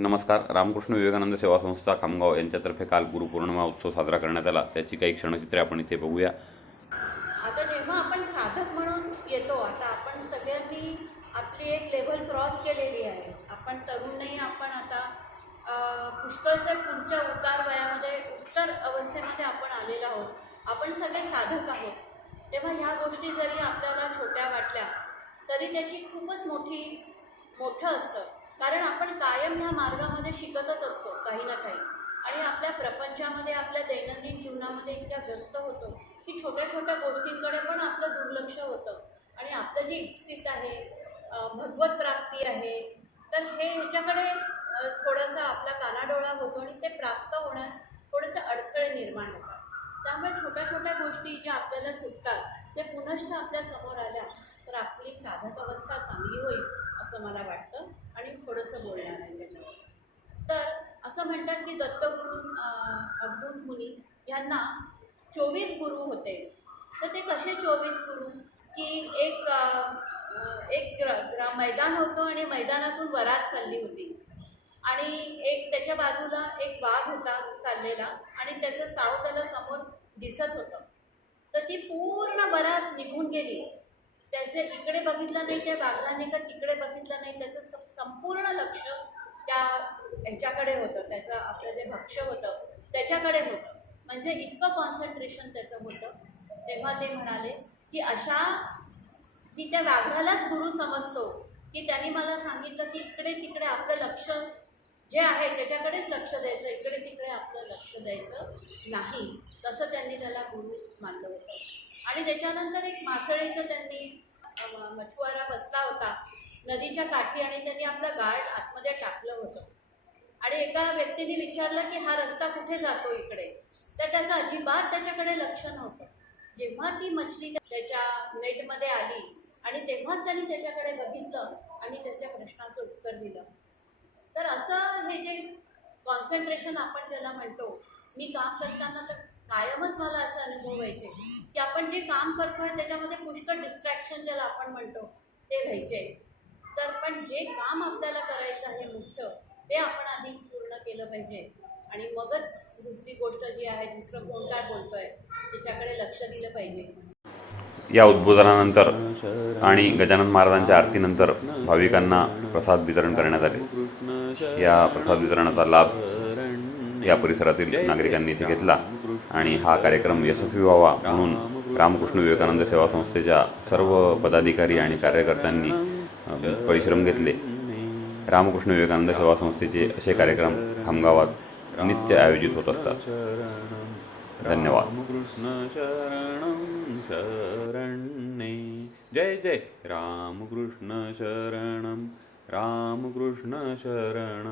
नमस्कार रामकृष्ण विवेकानंद सेवा संस्था खामगाव यांच्यातर्फे काल गुरुपौर्णिमा उत्सव साजरा करण्यात आला. त्याची काही क्षणचित्रे आपण इथे बघूया. आता जेव्हा आपण साधक म्हणून येतो आता आपण सगळ्यांनी आपली एक लेव्हल क्रॉस केलेली आहे. आपण तरुण नाही आपण आता अं, पुढच्या उतार वयामध्ये उत्तर अवस्थेमध्ये आपण आलेलो आहोत. आपण सगळे साधक आहोत. तेव्हा ह्या गोष्टी जरी आपल्याला छोट्या वाटल्या तरी त्याची खूपच मोठी मोठं असतं. कारण आपण कायम ह्या मार्गामध्ये शिकतच असतो काही ना काही. आणि आपल्या प्रपंचामध्ये आपल्या दैनंदिन जीवनामध्ये इतक्या व्यस्त होतो की छोट्या छोट्या गोष्टींकडे पण आपलं दुर्लक्ष होतं. आणि आपलं जे इप्सित आहे भगवत प्राप्ती आहे तर हे ह्याच्याकडे थोडंसं थोडासा आपला कानाडोळा होतो आणि ते प्राप्त होण्यास थोडेसे अडथळे निर्माण होतात. त्यामुळे छोट्या छोट्या गोष्टी ज्या आपल्याला सुटतात ते पुनश्च आपल्यासमोर आल्या तर आपली साधक अवस्था चांगली होईल असं मला वाटतं आणि थोडंसं बोलणार आहे त्याच्यावर तर असं म्हणतात की दत्तगुरू अब्दुल मुनी यांना चोवीस गुरु होते. तर ते कसे चोवीस गुरु? की एक एक ग्र ग्र मैदान होतं आणि मैदानातून वरात चालली होती. आणि एक त्याच्या बाजूला एक वाघ होता चाललेला आणि त्याचं साव त्याला समोर दिसत होतं. तर ती पूर्ण वरात निघून गेली. त्याचे इकडे बघितलं नाही त्या वाघाने का तिकडे बघितलं नाही? त्याचं स- संपूर्ण लक्ष त्या ह्याच्याकडे होतं त्याचं आपलं जे भक्ष्य होतं त्याच्याकडे होतं. म्हणजे इतकं कॉन्सन्ट्रेशन त्याचं होतं. तेव्हा ते म्हणाले की अशा की त्या व्याघ्रालाच गुरु समजतो की त्यांनी मला सांगितलं की इकडे तिकडे आपलं लक्ष जे आहे त्याच्याकडेच लक्ष द्यायचं इकडे तिकडे आपलं लक्ष द्यायचं नाही. तसं त्यांनी त्याला गुरु मानलं होतं. आणि त्याच्यानंतर एक मासळीचं त्यांनी मछुवारा मछुआरा बसला होता. नदीच्या काठी आणि त्यांनी आपलं गार्ड आतमध्ये टाकलं होतं. आणि एका व्यक्तीने विचारलं की हा रस्ता कुठे जातो इकडे? तर त्याचं अजिबात त्याच्याकडे लक्ष नव्हतं. जेव्हा ती मछली त्याच्या नेटमध्ये आली आणि तेव्हाच त्यांनी त्याच्याकडे बघितलं आणि त्याच्या प्रश्नाचं उत्तर दिलं. तर असं हे जे कॉन्सन्ट्रेशन आपण ज्याला म्हणतो मी काम करताना तर कायमच मला असं अनुभव व्हायचे की आपण जे काम करतोय त्याच्यामध्ये पुष्कळ डिस्ट्रॅक्शन ज्याला आपण म्हणतो ते व्हायचे. तर पण जे काम आपल्याला करायचं आहे मुख्य ते आपण आधी पूर्ण केलं पाहिजे. आणि मगच दुसरी गोष्ट जी आहे दुसरं कोण काय बोलतोय त्याच्याकडे लक्ष दिलं पाहिजे. या उद्बोधनानंतर आणि गजानन महाराजांच्या आरतीनंतर भाविकांना प्रसाद वितरण करण्यात आले. या प्रसाद वितरणाचा लाभ या परिसरातील नागरिकांनी इथे घेतला. आणि हा कार्यक्रम यशस्वी व्हावा म्हणून रामकृष्ण विवेकानंद सेवा संस्थेच्या सर्व पदाधिकारी आणि कार्यकर्त्यांनी परिश्रम घेतले. रामकृष्ण विवेकानंद सेवा संस्थेचे असे कार्यक्रम खामगावात नित्य आयोजित होत असतात. धन्यवाद. कृष्ण शरणं शरण्ये. जय जय. रामकृष्ण शरणं. रामकृष्ण शरण.